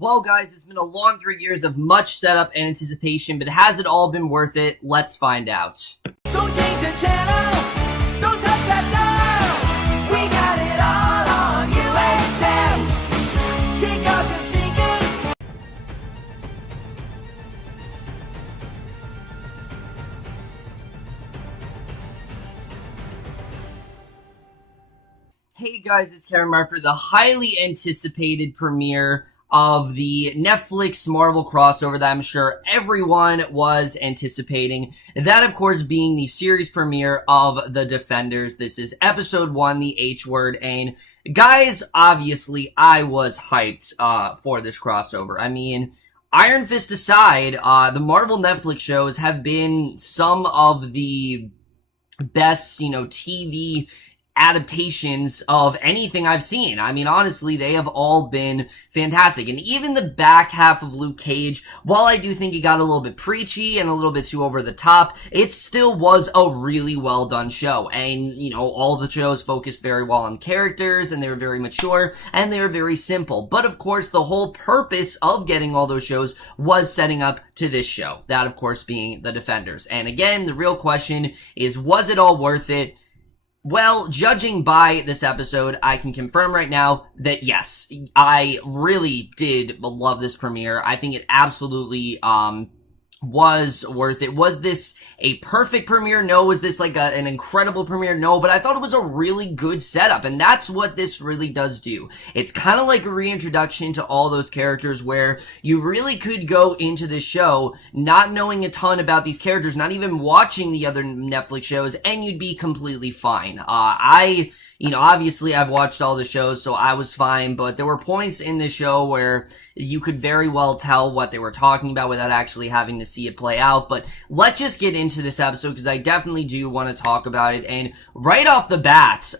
Well, guys, it's been a long 3 years of much setup and anticipation, but has it all been worth it? Let's find out. Don't change the channel. Don't touch that dial. We got it all on UHM. Take off your sneakers. Hey guys, it's Kevin for the highly anticipated premiere of the Netflix Marvel crossover that I'm sure everyone was anticipating. That, of course, being the series premiere of The Defenders. This is episode 1, the H word, and guys, obviously, I was hyped for this crossover. I mean, Iron Fist aside, the Marvel Netflix shows have been some of the best, TV adaptations of anything I've seen. I mean, honestly, they have all been fantastic. And even the back half of Luke Cage, while I do think it got a little bit preachy and a little bit too over the top, it still was a really well done show. And, all the shows focused very well on characters, and they were very mature, and they were very simple. But of course, the whole purpose of getting all those shows was setting up to this show. That, of course, being The Defenders. And again, the real question is, was it all worth it? Well, judging by this episode, I can confirm right now that yes, I really did love this premiere. I think it absolutely, was worth it. Was this a perfect premiere? No. Was this like an incredible premiere? No, but I thought it was a really good setup, and that's what this really does do. It's kind of like a reintroduction to all those characters where you really could go into the show not knowing a ton about these characters, not even watching the other Netflix shows, and you'd be completely fine. Obviously I've watched all the shows, so I was fine, but there were points in the show where you could very well tell what they were talking about without actually having to see it play out. But let's just get into this episode, because I definitely do want to talk about it. And right off the bat,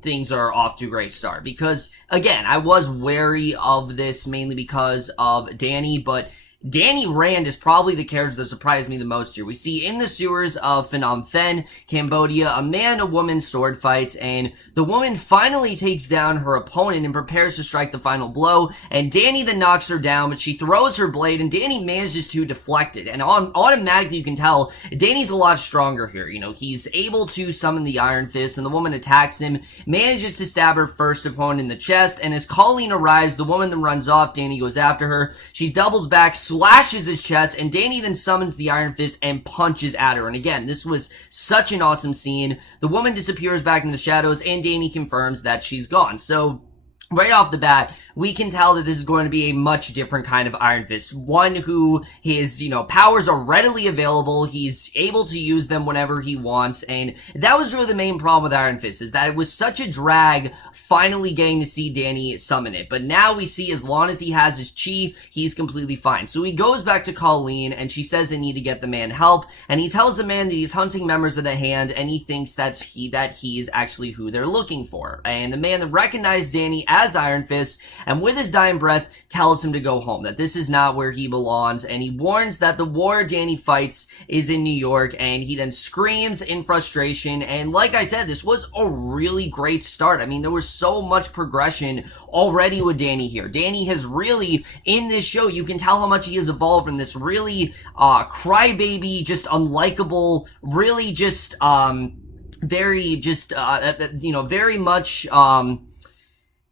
things are off to a great start, because again, I was wary of this mainly because of Danny, but Danny Rand is probably the character that surprised me the most here. We see in the sewers of Phnom Penh, Cambodia, a man and a woman sword fights, and the woman finally takes down her opponent and prepares to strike the final blow, and Danny then knocks her down, but she throws her blade, and Danny manages to deflect it, and automatically you can tell Danny's a lot stronger here. He's able to summon the Iron Fist, and the woman attacks him, manages to stab her first opponent in the chest, and as Colleen arrives, the woman then runs off. Danny goes after her. She doubles back, slashes his chest, and Danny then summons the Iron Fist and punches at her. And again, this was such an awesome scene. The woman disappears back in the shadows, and Danny confirms that she's gone. So right off the bat, we can tell that this is going to be a much different kind of Iron Fist. One who his, powers are readily available. He's able to use them whenever he wants. And that was really the main problem with Iron Fist, is that it was such a drag finally getting to see Danny summon it. But now we see as long as he has his chi, he's completely fine. So he goes back to Colleen, and she says they need to get the man help. And he tells the man that he's hunting members of the Hand, and he thinks that he is actually who they're looking for. And the man then recognizes Danny as Iron Fist, and with his dying breath tells him to go home, that this is not where he belongs, and he warns that the war Danny fights is in New York, and he then screams in frustration. And like I said, this was a really great start. I mean, there was so much progression already with Danny here. Danny has really, in this show, you can tell how much he has evolved from this really crybaby, just unlikable, really just very much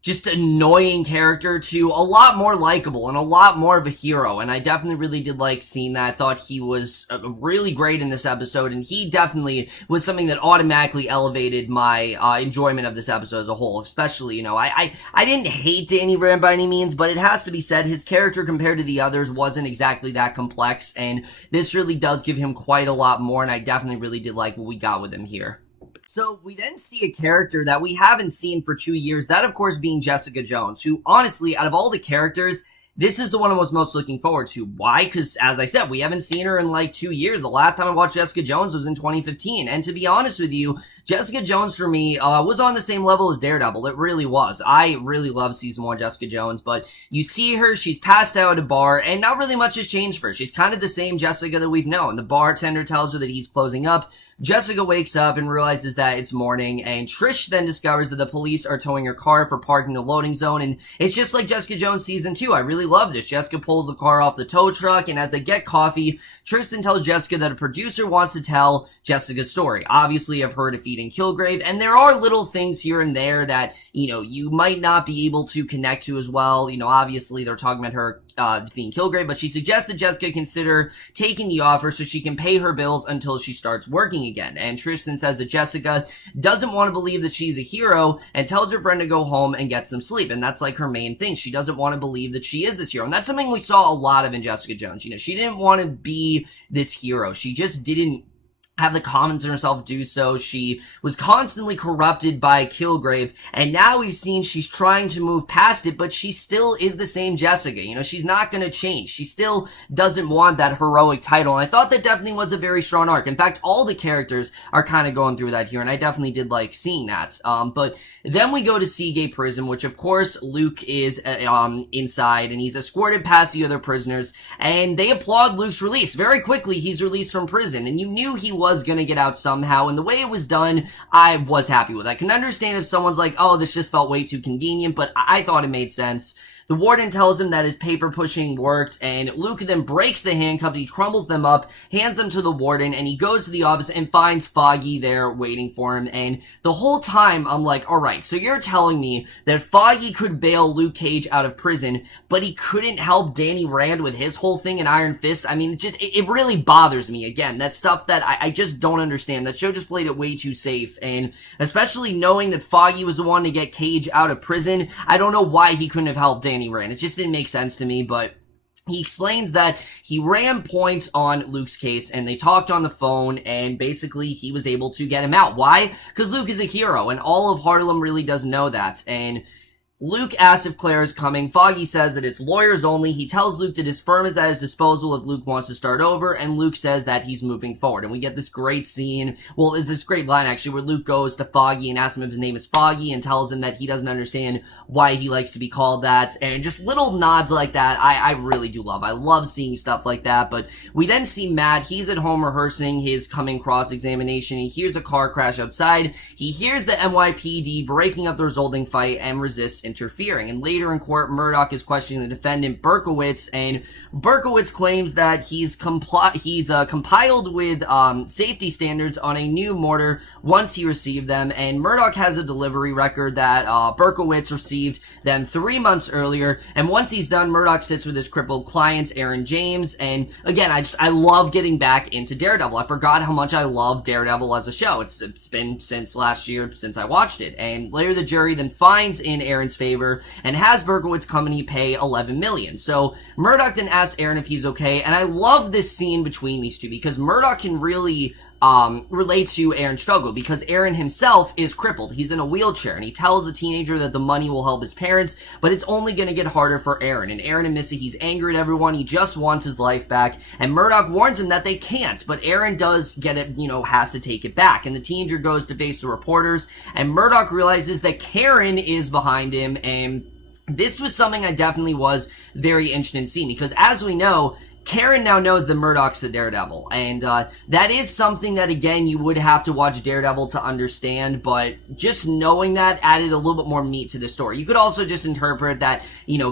just annoying character to a lot more likable and a lot more of a hero. And I definitely really did like seeing that. I thought he was really great in this episode, and he definitely was something that automatically elevated my enjoyment of this episode as a whole. Especially, I didn't hate Danny Rand by any means, but it has to be said, his character compared to the others wasn't exactly that complex, and this really does give him quite a lot more, and I definitely really did like what we got with him here. So we then see a character that we haven't seen for 2 years, that of course being Jessica Jones, who honestly, out of all the characters, this is the one I was most looking forward to. Why? Because, as I said, we haven't seen her in like 2 years. The last time I watched Jessica Jones was in 2015. And to be honest with you, Jessica Jones for me was on the same level as Daredevil. It really was. I really love season 1 Jessica Jones, but you see her, she's passed out at a bar, and not really much has changed for her. She's kind of the same Jessica that we've known. The bartender tells her that he's closing up. Jessica wakes up and realizes that it's morning, and Trish then discovers that the police are towing her car for parking in a loading zone, and it's just like Jessica Jones season 2. I really really love this. Jessica pulls the car off the tow truck, and as they get coffee, Tristan tells Jessica that a producer wants to tell Jessica's story, obviously of her defeating Kilgrave, and there are little things here and there that, you might not be able to connect to as well. Obviously they're talking about her defeating Kilgrave, but she suggests that Jessica consider taking the offer so she can pay her bills until she starts working again. And Tristan says that Jessica doesn't want to believe that she's a hero and tells her friend to go home and get some sleep. And that's like her main thing. She doesn't want to believe that she is this hero. And that's something we saw a lot of in Jessica Jones. She didn't want to be this hero. She just didn't have the confidence in herself do so. She was constantly corrupted by Kilgrave, and now we've seen she's trying to move past it, but she still is the same Jessica. She's not going to change. She still doesn't want that heroic title, and I thought that definitely was a very strong arc. In fact, all the characters are kind of going through that here, and I definitely did like seeing that. But then we go to Seagate Prison, which of course Luke is inside, and he's escorted past the other prisoners, and they applaud Luke's release. Very quickly, he's released from prison, and you knew he was going to get out somehow, and the way it was done, I was happy with. I can understand if someone's like, oh, this just felt way too convenient, but I thought it made sense. The warden tells him that his paper pushing worked, and Luke then breaks the handcuffs, he crumbles them up, hands them to the warden, and he goes to the office and finds Foggy there waiting for him. And the whole time, I'm like, alright, so you're telling me that Foggy could bail Luke Cage out of prison, but he couldn't help Danny Rand with his whole thing in Iron Fist? I mean, it really bothers me. Again, that's stuff that I just don't understand. That show just played it way too safe, and especially knowing that Foggy was the one to get Cage out of prison, I don't know why he couldn't have helped Danny Rand. It just didn't make sense to me, but he explains that he ran points on Luke's case, and they talked on the phone, and basically he was able to get him out. Why? Because Luke is a hero, and all of Harlem really does know that. And Luke asks if Claire is coming. Foggy says that it's lawyers only. He tells Luke that his firm is at his disposal if Luke wants to start over, and Luke says that he's moving forward. And we get this great scene, well, it's this great line actually, where Luke goes to Foggy and asks him if his name is Foggy and tells him that he doesn't understand why he likes to be called that, and just little nods like that I really do love. I love seeing stuff like that. But we then see Matt. He's at home rehearsing his coming cross-examination. He hears a car crash outside. He hears the NYPD breaking up the resulting fight and resists interfering. And later in court, Murdoch is questioning the defendant Berkowitz, and Berkowitz claims that he's compiled with safety standards on a new mortar once he received them, and Murdoch has a delivery record that Berkowitz received them 3 months earlier. And once he's done, Murdoch sits with his crippled client Aaron James. And again, I love getting back into Daredevil. I forgot how much I love Daredevil as a show. It's been since last year since I watched it. And later the jury then finds in Aaron's favor and has Berkowitz company pay $11 million. So Murdoch then asks Aaron if he's okay, and I love this scene between these two because Murdoch can really relate to Aaron's struggle, because Aaron himself is crippled. He's in a wheelchair, and he tells the teenager that the money will help his parents, but it's only going to get harder for Aaron. And Aaron and Missick, he's angry at everyone. He just wants his life back, and Murdoch warns him that they can't, but Aaron does get it, has to take it back. And the teenager goes to face the reporters, and Murdoch realizes that Karen is behind him, and this was something I definitely was very interested in seeing, because as we know, Karen now knows that Murdoch's the Daredevil, and that is something that, again, you would have to watch Daredevil to understand, but just knowing that added a little bit more meat to the story. You could also just interpret that,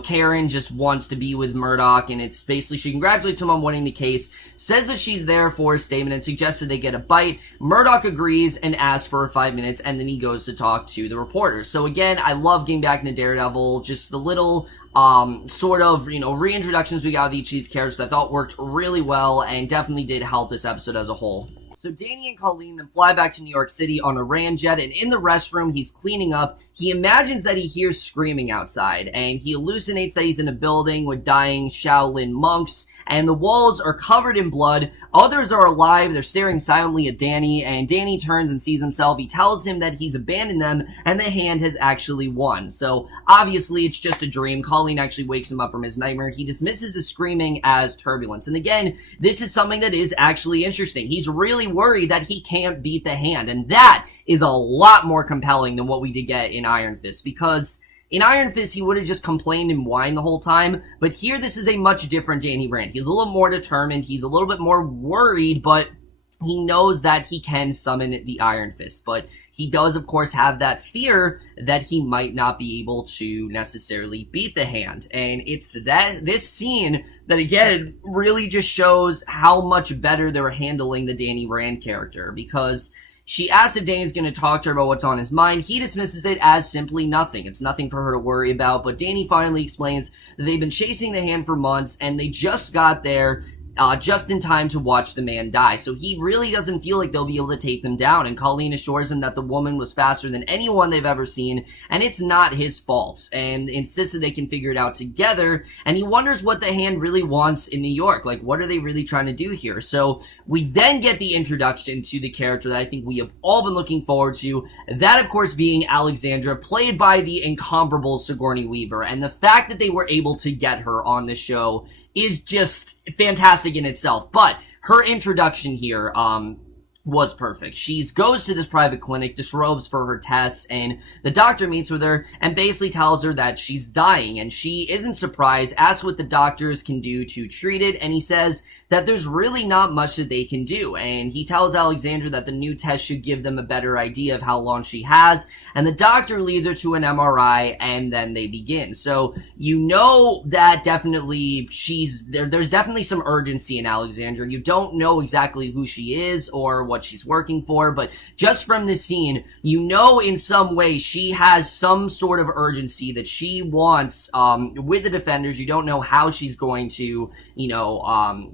Karen just wants to be with Murdoch, and it's basically she congratulates him on winning the case, says that she's there for a statement, and suggests that they get a bite. Murdoch agrees and asks for 5 minutes, and then he goes to talk to the reporters. So again, I love getting back into Daredevil, just the little reintroductions we got of each of these characters I thought worked really well and definitely did help this episode as a whole. So Danny and Colleen then fly back to New York City on a Ramjet, and in the restroom, he's cleaning up. He imagines that he hears screaming outside, and he hallucinates that he's in a building with dying Shaolin monks, and the walls are covered in blood. Others are alive. They're staring silently at Danny, and Danny turns and sees himself. He tells him that he's abandoned them, and the hand has actually won. So obviously, it's just a dream. Colleen actually wakes him up from his nightmare. He dismisses the screaming as turbulence. And again, this is something that is actually interesting. He's really worried that he can't beat the hand, and that is a lot more compelling than what we did get in Iron Fist, because in Iron Fist, he would have just complained and whined the whole time, but here this is a much different Danny Rand. He's a little more determined, he's a little bit more worried, but he knows that he can summon the Iron Fist, but he does, of course, have that fear that he might not be able to necessarily beat the Hand. And it's this scene that, again, really just shows how much better they're handling the Danny Rand character, because she asks if Danny's going to talk to her about what's on his mind. He dismisses it as simply nothing. It's nothing for her to worry about, but Danny finally explains that they've been chasing the Hand for months, and they just got there just in time to watch the man die. So he really doesn't feel like they'll be able to take them down. And Colleen assures him that the woman was faster than anyone they've ever seen, and it's not his fault, and insists that they can figure it out together. And he wonders what the Hand really wants in New York. Like, what are they really trying to do here? So we then get the introduction to the character that I think we have all been looking forward to. That, of course, being Alexandra, played by the incomparable Sigourney Weaver. And the fact that they were able to get her on the show is just fantastic in itself. But her introduction here was perfect. She goes to this private clinic, disrobes for her tests, and the doctor meets with her and basically tells her that she's dying, and she isn't surprised, asks what the doctors can do to treat it, and he says that there's really not much that they can do. And he tells Alexandra that the new test should give them a better idea of how long she has, and the doctor leads her to an MRI, and then they begin. So you know that definitely there's definitely some urgency in Alexandra. You don't know exactly who she is or what she's working for, but just from this scene, you know in some way she has some sort of urgency that she wants with the Defenders. You don't know how she's going to,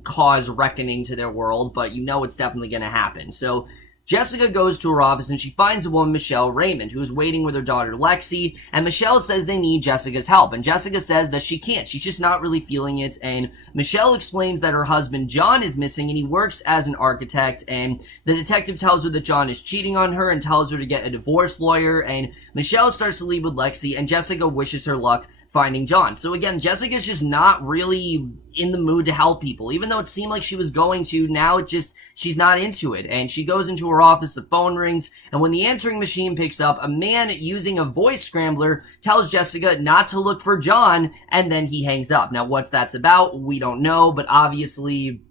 cause reckoning to their world, but you know it's definitely going to happen. So Jessica goes to her office and she finds a woman, Michelle Raymond, who is waiting with her daughter, Lexi, and Michelle says they need Jessica's help, and Jessica says that she can't. She's just not really feeling it, and Michelle explains that her husband, John, is missing, and he works as an architect, and the detective tells her that John is cheating on her and tells her to get a divorce lawyer, and Michelle starts to leave with Lexi, and Jessica wishes her luck finding John. So again, Jessica's just not really in the mood to help people. Even though it seemed like she was going to, now she's not into it. And she goes into her office, the phone rings, and when the answering machine picks up, a man using a voice scrambler tells Jessica not to look for John, and then he hangs up. Now, what's that's about, we don't know, but obviously,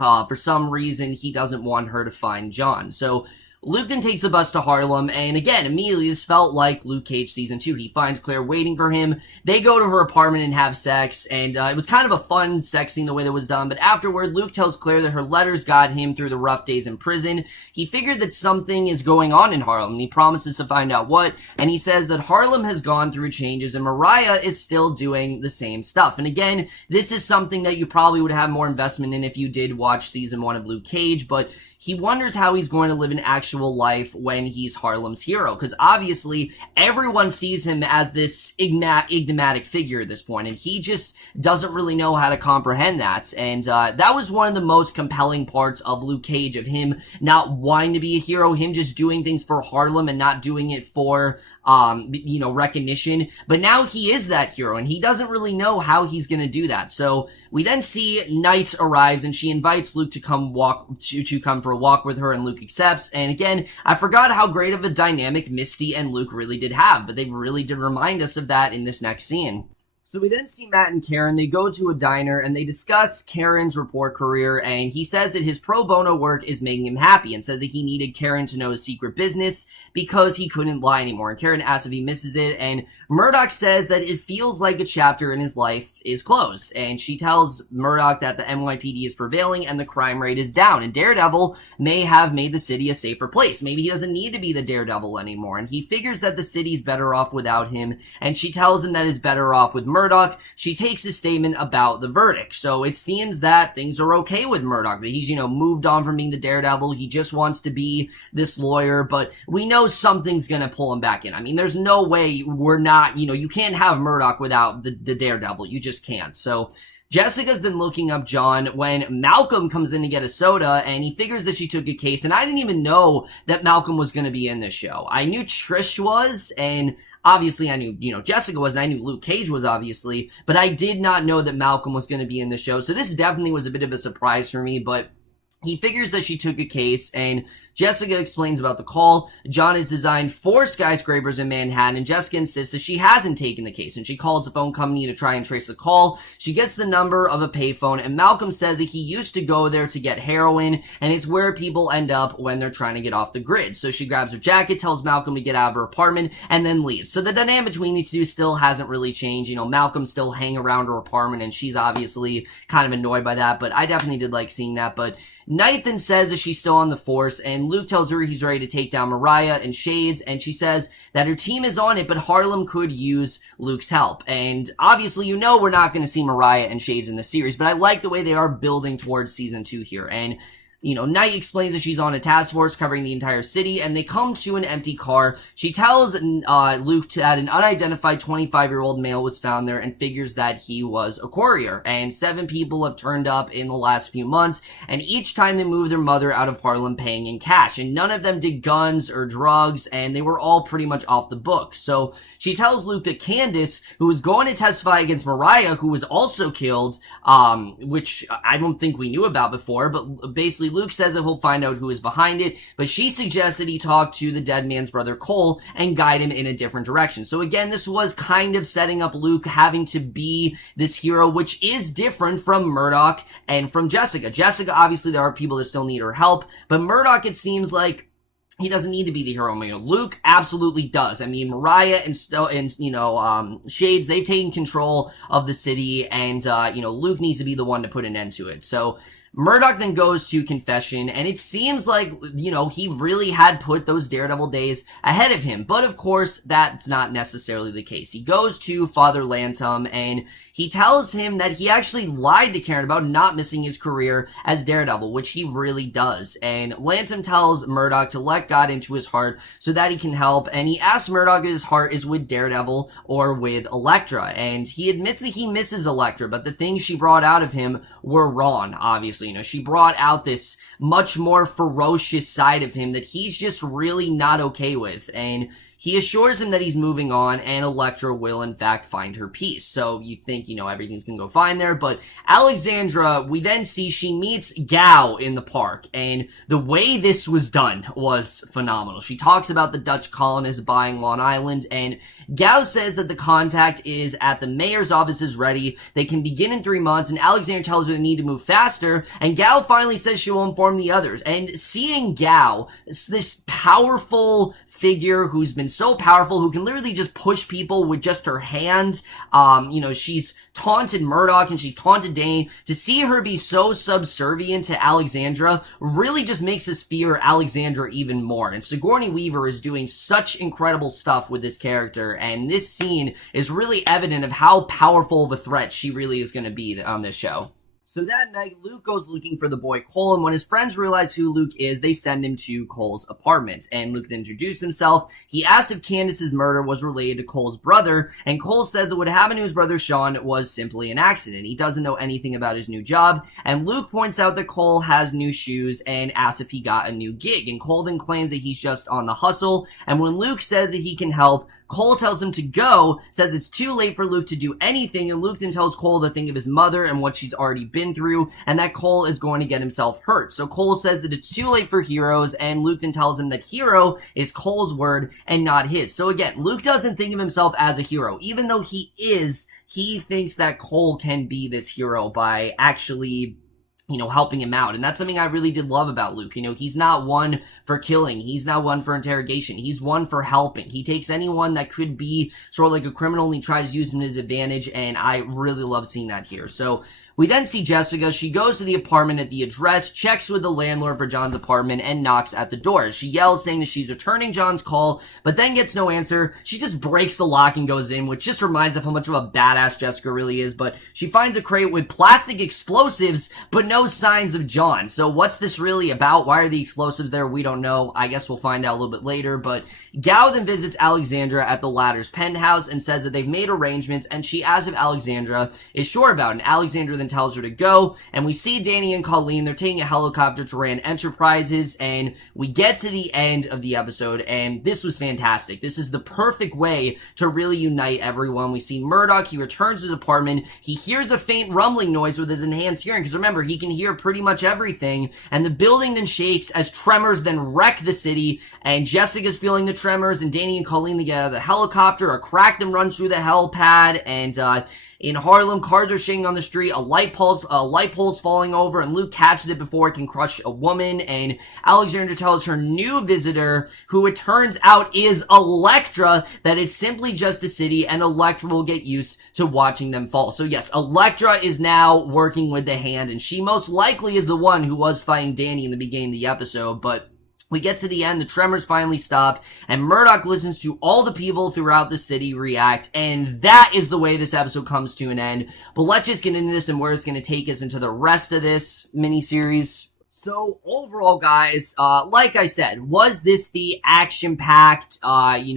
for some reason, he doesn't want her to find John. So Luke then takes the bus to Harlem, and again, immediately this felt like Luke Cage Season 2. He finds Claire waiting for him. They go to her apartment and have sex, and it was kind of a fun sex scene the way that was done, but afterward, Luke tells Claire that her letters got him through the rough days in prison. He figured that something is going on in Harlem, and he promises to find out what, and he says that Harlem has gone through changes, and Mariah is still doing the same stuff. And again, this is something that you probably would have more investment in if you did watch Season 1 of Luke Cage, but he wonders how he's going to live an actual life when he's Harlem's hero, because obviously everyone sees him as this enigmatic figure at this point, and he just doesn't really know how to comprehend that. And that was one of the most compelling parts of Luke Cage, of him not wanting to be a hero, him just doing things for Harlem and not doing it for recognition. But now he is that hero, and he doesn't really know how he's going to do that. So we then see Night arrives, and she invites Luke to come come for a walk with her, and Luke accepts. And again, I forgot how great of a dynamic Misty and Luke really did have, but they really did remind us of that in this next scene. So we then see Matt and Karen. They go to a diner and they discuss Karen's report career, and he says that his pro bono work is making him happy, and says that he needed Karen to know his secret business because he couldn't lie anymore. And Karen asks if he misses it, and Murdoch says that it feels like a chapter in his life is closed, and she tells Murdoch that the NYPD is prevailing and the crime rate is down, and Daredevil may have made the city a safer place. Maybe he doesn't need to be the Daredevil anymore, and he figures that the city's better off without him, and she tells him that it's better off with Murdoch. She takes his statement about the verdict, so it seems that things are okay with Murdoch, that he's, moved on from being the Daredevil. He just wants to be this lawyer, but we know something's gonna pull him back in. I mean, there's no way we're not, you can't have Murdoch without the Daredevil. You just can't. So Jessica's then looking up John when Malcolm comes in to get a soda, and he figures that she took a case, and I didn't even know that Malcolm was going to be in this show. I knew Trish was, and obviously I knew, Jessica was, and I knew Luke Cage was, obviously, but I did not know that Malcolm was going to be in the show, so this definitely was a bit of a surprise for me. But He figures that she took a case, and Jessica explains about the call. John has designed 4 skyscrapers in Manhattan, and Jessica insists that she hasn't taken the case, and she calls the phone company to try and trace the call. She gets the number of a payphone, and Malcolm says that he used to go there to get heroin, and it's where people end up when they're trying to get off the grid. So she grabs her jacket, tells Malcolm to get out of her apartment, and then leaves. So the dynamic between these two still hasn't really changed. You know, Malcolm's still hanging around her apartment, and she's obviously kind of annoyed by that, but I definitely did like seeing that. But Knight then says that she's still on the force, and Luke tells her he's ready to take down Mariah and Shades, and she says that her team is on it, but Harlem could use Luke's help. And obviously, you know, we're not going to see Mariah and Shades in the series, but I like the way they are building towards season 2 here. And you know, Knight explains that she's on a task force covering the entire city, and they come to an empty car. She tells Luke that an unidentified 25-year-old male was found there, and figures that he was a courier. And 7 people have turned up in the last few months, and each time they moved their mother out of Harlem paying in cash. And none of them did guns or drugs, and they were all pretty much off the books. So she tells Luke that Candace, who was going to testify against Mariah, who was also killed, which I don't think we knew about before, but basically Luke says that he'll find out who is behind it, but she suggests that he talk to the dead man's brother Cole and guide him in a different direction. So again, this was kind of setting up Luke having to be this hero, which is different from Murdoch and from Jessica. Jessica, obviously, there are people that still need her help, but Murdoch, it seems like he doesn't need to be the hero. Luke absolutely does. I mean, Mariah and Shades, they've taken control of the city, and Luke needs to be the one to put an end to it. So Murdoch then goes to confession, and it seems like, he really had put those Daredevil days ahead of him. But of course, that's not necessarily the case. He goes to Father Lantom, and he tells him that he actually lied to Karen about not missing his career as Daredevil, which he really does. And Lantom tells Murdoch to let God into his heart so that he can help, and he asks Murdoch if his heart is with Daredevil or with Elektra. And he admits that he misses Elektra, but the things she brought out of him were wrong, obviously. She brought out this much more ferocious side of him that he's just really not okay with. And he assures him that he's moving on, and Elektra will, in fact, find her peace. So you think, everything's gonna go fine there. But Alexandra, we then see she meets Gao in the park, and the way this was done was phenomenal. She talks about the Dutch colonists buying Long Island, and Gao says that the contact is at the mayor's office is ready. They can begin in 3 months, and Alexandra tells her they need to move faster, and Gao finally says she will inform the others. And seeing Gao, this powerful figure who's been so powerful, who can literally just push people with just her hand. She's taunted Murdoch and she's taunted Dane. To see her be so subservient to Alexandra really just makes us fear Alexandra even more. And Sigourney Weaver is doing such incredible stuff with this character, and this scene is really evident of how powerful of a threat she really is going to be on this show. So that night, Luke goes looking for the boy Cole, and when his friends realize who Luke is, they send him to Cole's apartment. And Luke then introduces himself. He asks if Candace's murder was related to Cole's brother, and Cole says that what happened to his brother Sean was simply an accident. He doesn't know anything about his new job, and Luke points out that Cole has new shoes and asks if he got a new gig. And Cole then claims that he's just on the hustle, and when Luke says that he can help, Cole tells him to go, says it's too late for Luke to do anything, and Luke then tells Cole to think of his mother and what she's already been through, and that Cole is going to get himself hurt. So Cole says that it's too late for heroes, and Luke then tells him that hero is Cole's word and not his. So again, Luke doesn't think of himself as a hero. Even though he is, he thinks that Cole can be this hero by actually helping him out. And that's something I really did love about Luke. He's not one for killing. He's not one for interrogation. He's one for helping. He takes anyone that could be sort of like a criminal and he tries to use him to his advantage. And I really love seeing that here. So we then see Jessica. She goes to the apartment at the address, checks with the landlord for John's apartment, and knocks at the door. She yells saying that she's returning John's call, but then gets no answer. She just breaks the lock and goes in, which just reminds of how much of a badass Jessica really is. But she finds a crate with plastic explosives, but no signs of John. So what's this really about? Why are the explosives there? We don't know. I guess we'll find out a little bit later. But Gao then visits Alexandra at the latter's penthouse and says that they've made arrangements, and she asks if Alexandra is sure about it. And Alexandra then tells her to go, and we see Danny and Colleen, they're taking a helicopter to Rand Enterprises, and we get to the end of the episode, and this was fantastic. This is the perfect way to really unite everyone. We see Murdoch, he returns to his apartment, he hears a faint rumbling noise with his enhanced hearing, because remember, he can hear pretty much everything, and the building then shakes as tremors then wreck the city, and Jessica's feeling the tremors, and Danny and Colleen, they get out of the helicopter, a crack then runs through the helipad, and in Harlem, cars are shaking on the street, a light pole's falling over, and Luke catches it before it can crush a woman, and Alexandra tells her new visitor, who it turns out is Elektra, that it's simply just a city, and Elektra will get used to watching them fall. So yes, Elektra is now working with the Hand, and she most likely is the one who was fighting Danny in the beginning of the episode, but we get to the end, the tremors finally stop, and Murdoch listens to all the people throughout the city react, and that is the way this episode comes to an end. But let's just get into this and where it's going to take us into the rest of this miniseries. So overall, guys, like I said, was this the action-packed, lights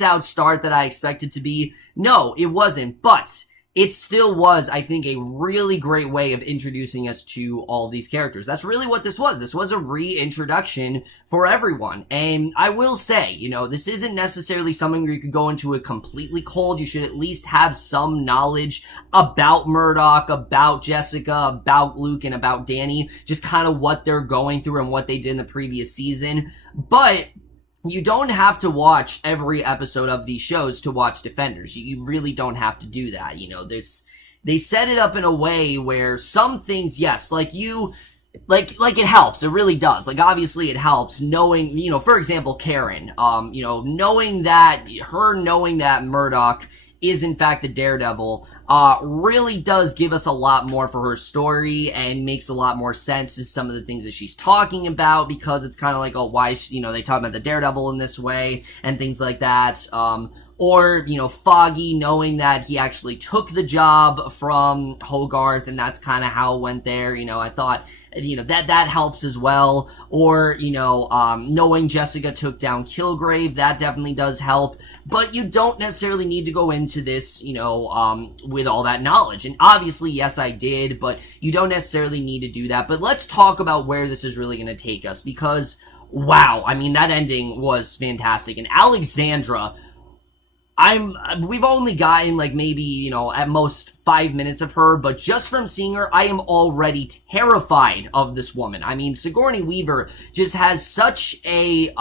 out start that I expected to be? No, it wasn't, but it still was, I think, a really great way of introducing us to all these characters. That's really what this was. This was a reintroduction for everyone. And I will say, this isn't necessarily something where you could go into it completely cold. You should at least have some knowledge about Murdoch, about Jessica, about Luke, and about Danny. Just kind of what they're going through and what they did in the previous season. But you don't have to watch every episode of these shows to watch Defenders. You really don't have to do that. They set it up in a way where some things, yes, like it helps. It really does. Like, obviously it helps knowing, for example, Karen, knowing that Murdoch is in fact the Daredevil, really does give us a lot more for her story and makes a lot more sense to some of the things that she's talking about, because it's kind of like, why is they talk about the Daredevil in this way and things like that. Or, Foggy knowing that he actually took the job from Hogarth, and that's kind of how it went there. I thought, that helps as well. Or, knowing Jessica took down Kilgrave, that definitely does help. But you don't necessarily need to go into this, with all that knowledge. And obviously, yes, I did, but you don't necessarily need to do that. But let's talk about where this is really going to take us, because, wow, I mean, that ending was fantastic. And Alexandra, we've only gotten maybe, at most 5 minutes of her, but just from seeing her, I am already terrified of this woman. I mean, Sigourney Weaver just has such a,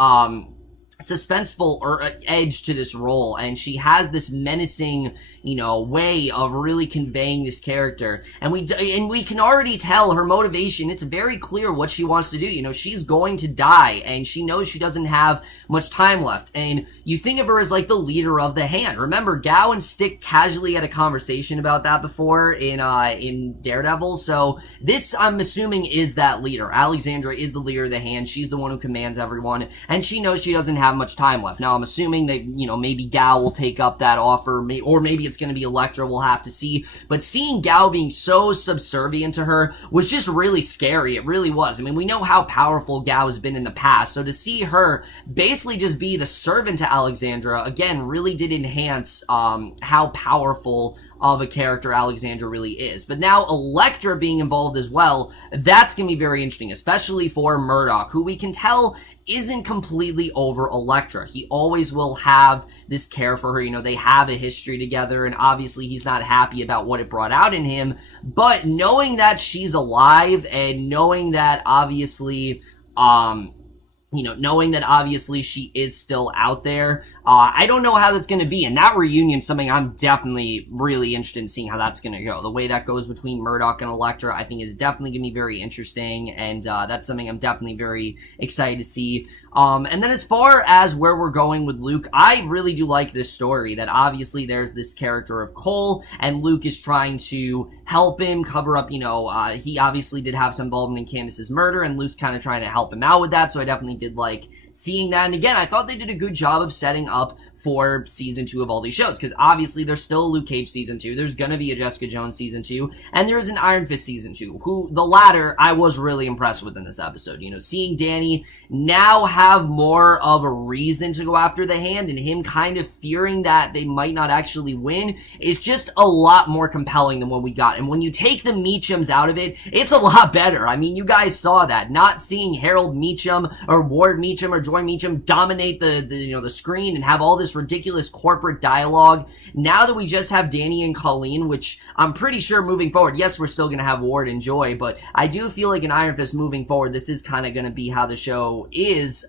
suspenseful edge to this role, and she has this menacing, way of really conveying this character, and we can already tell her motivation. It's very clear what she wants to do. She's going to die, and she knows she doesn't have much time left, and you think of her as like the leader of the Hand. Remember, Gao and Stick casually had a conversation about that before in Daredevil, so this, I'm assuming, is that leader. Alexandra is the leader of the Hand. She's the one who commands everyone, and she knows she doesn't have much time left. Now, I'm assuming that, maybe Gao will take up that offer, or maybe it's going to be Elektra, we'll have to see. But seeing Gao being so subservient to her was just really scary. It really was. I mean, we know how powerful Gao has been in the past, so to see her basically just be the servant to Alexandra, again, really did enhance how powerful of a character Alexandra really is. But now Elektra being involved as well, that's going to be very interesting, especially for Murdoch, who we can tell isn't completely over Elektra. He always will have this care for her. They have a history together, and obviously he's not happy about what it brought out in him. But knowing that she's alive, and knowing that obviously, knowing that obviously she is still out there, I don't know how that's going to be. And that reunion's something I'm definitely really interested in seeing how that's going to go. The way that goes between Murdoch and Elektra, I think, is definitely going to be very interesting. And that's something I'm definitely very excited to see. And then as far as where we're going with Luke, I really do like this story, that obviously there's this character of Cole, and Luke is trying to help him cover up, he obviously did have some involvement in Candace's murder, and Luke's kind of trying to help him out with that, so I definitely did like seeing that. And again, I thought they did a good job of setting up for season 2 of all these shows, because obviously there's still a Luke Cage season 2, there's gonna be a Jessica Jones season 2, and there is an Iron Fist season 2, who, the latter, I was really impressed with in this episode. You know, seeing Danny now have more of a reason to go after the Hand, and him kind of fearing that they might not actually win, is just a lot more compelling than what we got. And when you take the Meachums out of it, it's a lot better. I mean, you guys saw that. Not seeing Harold Meachum or Ward Meachum or Joy Meachum dominate the screen and have all this ridiculous corporate dialogue. Now that we just have Danny and Colleen, which I'm pretty sure moving forward, yes, we're still going to have Ward and Joy, but I do feel like in Iron Fist moving forward, this is kind of going to be how the show is.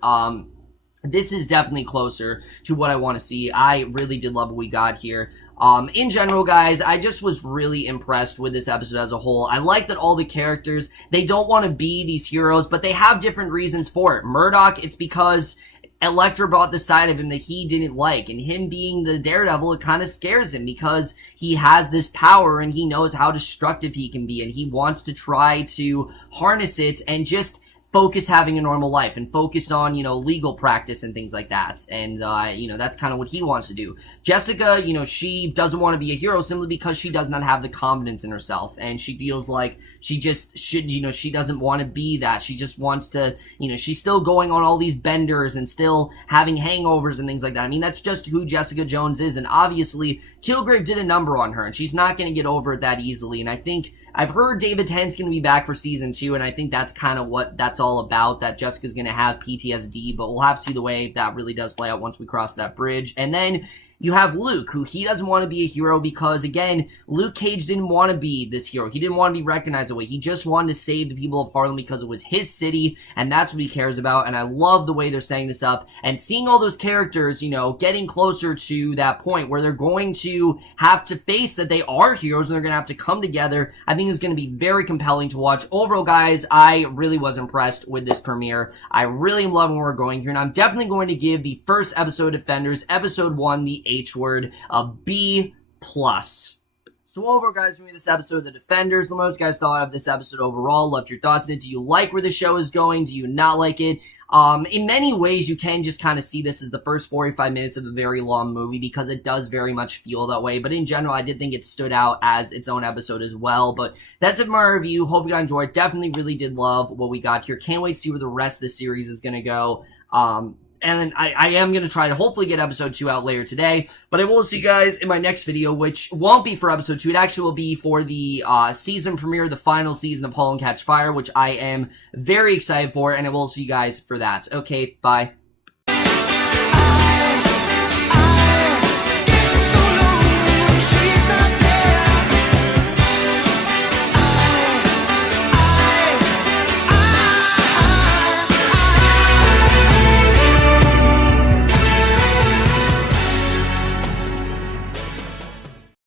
This is definitely closer to what I want to see. I really did love what we got here. In general, guys, I just was really impressed with this episode as a whole. I like that all the characters, they don't want to be these heroes, but they have different reasons for it. Murdoch, it's because Elektra brought the side of him that he didn't like, and him being the Daredevil, it kind of scares him because he has this power and he knows how destructive he can be, and he wants to try to harness it and just focus having a normal life and focus on, legal practice and things like that. And, that's kind of what he wants to do. Jessica, she doesn't want to be a hero simply because she does not have the confidence in herself. And she feels like she just should, she doesn't want to be that. She just wants to, she's still going on all these benders and still having hangovers and things like that. I mean, that's just who Jessica Jones is. And obviously, Kilgrave did a number on her and she's not going to get over it that easily. And I think I've heard David Tennant's going to be back for season 2. And I think that's kind of what that's all about, that Jessica's going to have PTSD, but we'll have to see the way that really does play out once we cross that bridge. And then you have Luke, who he doesn't want to be a hero because, again, Luke Cage didn't want to be this hero. He didn't want to be recognized that way. He just wanted to save the people of Harlem because it was his city, and that's what he cares about. And I love the way they're setting this up. And seeing all those characters, getting closer to that point where they're going to have to face that they are heroes and they're going to have to come together, I think is going to be very compelling to watch. Overall, guys, I really was impressed with this premiere. I really am loving where we're going here, and I'm definitely going to give the first episode of Defenders, episode 1, the H word, a B+. So overall, guys, for me, this episode of The Defenders, let me know what you guys thought of this episode overall. Loved your thoughts on it. Do you like where the show is going? Do you not like it? In many ways, you can just kind of see this as the first 45 minutes of a very long movie because it does very much feel that way. But in general, I did think it stood out as its own episode as well. But that's it for my review. Hope you guys enjoyed. Definitely really did love what we got here. Can't wait to see where the rest of the series is going to go. And then I am going to try to hopefully get episode 2 out later today. But I will see you guys in my next video, which won't be for episode 2. It actually will be for the season premiere, the final season of *Halt and Catch Fire*, which I am very excited for. And I will see you guys for that. Okay, bye.